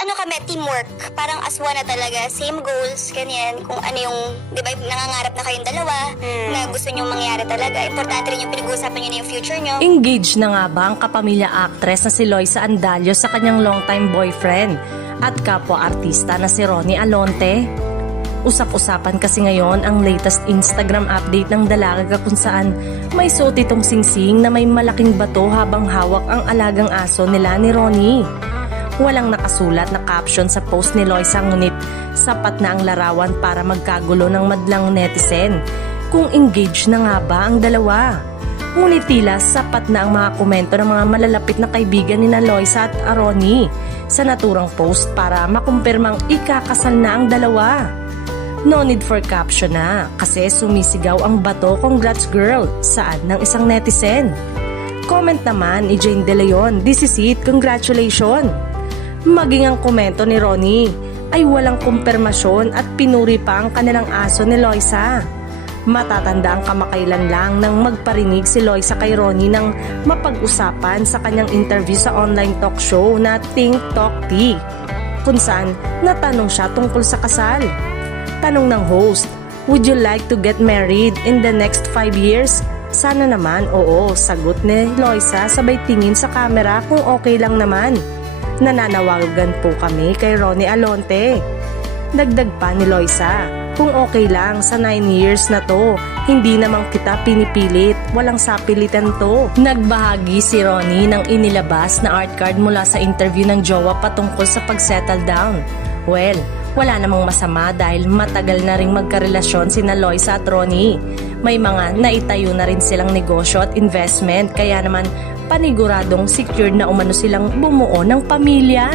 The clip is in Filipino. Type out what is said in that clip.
ano kami, teamwork. Parang as one na talaga. Same goals, ganyan. Kung ano yung, di ba, nangangarap na kayong dalawa, na gusto nyong mangyari talaga. Importante rin yung pinag-uusapan nyo na yung future nyo. Engaged na nga ba ang kapamilya actress na si Loisa Andalio sa kanyang longtime boyfriend at kapwa-artista na si Ronnie Alonte? Usap-usapan kasi ngayon ang latest Instagram update ng dalaga kung saan may suot itong singsing na may malaking bato habang hawak ang alagang aso nila ni Ronnie. Walang nakasulat na caption sa post ni Loisa ngunit sapat na ang larawan para magkagulo ng madlang netizen kung engaged na nga ba ang dalawa. Ngunit tila sapat na ang mga komento ng mga malalapit na kaibigan ni Loisa at Ronnie sa naturang post para makumpirmang ikakasal na ang dalawa. No need for caption na kasi sumisigaw ang bato congrats girl saad ng isang netizen. Comment naman ni Jane De Leon, this is it, congratulations. Maging ang komento ni Ronnie ay walang kumpirmasyon at pinuri pa ang kanilang aso ni Loisa. Matatanda ang kamakailan lang nang magparinig si Loisa kay Ronnie nang mapag-usapan sa kanyang interview sa online talk show na Think Talk Tea, kung saan natanong siya tungkol sa kasal. Tanong ng host, would you like to get married in the next 5 years? Sana naman, oo, sagot ni Loisa sabay tingin sa camera kung okay lang naman. Nananawagan po kami kay Ronnie Alonte. Dagdag pa ni Loisa, kung okay lang sa 9 years na to, hindi namang kita pinipilit, walang sapilitan to. Nagbahagi si Ronnie ng inilabas na art card mula sa interview ng jowa patungkol sa pag-settle down. Well, wala namang masama dahil matagal na ring magkarelasyon sina Loisa at Ronnie. May mga naitayo na rin silang negosyo at investment kaya naman paniguradong secured na umano silang bumuo ng pamilya.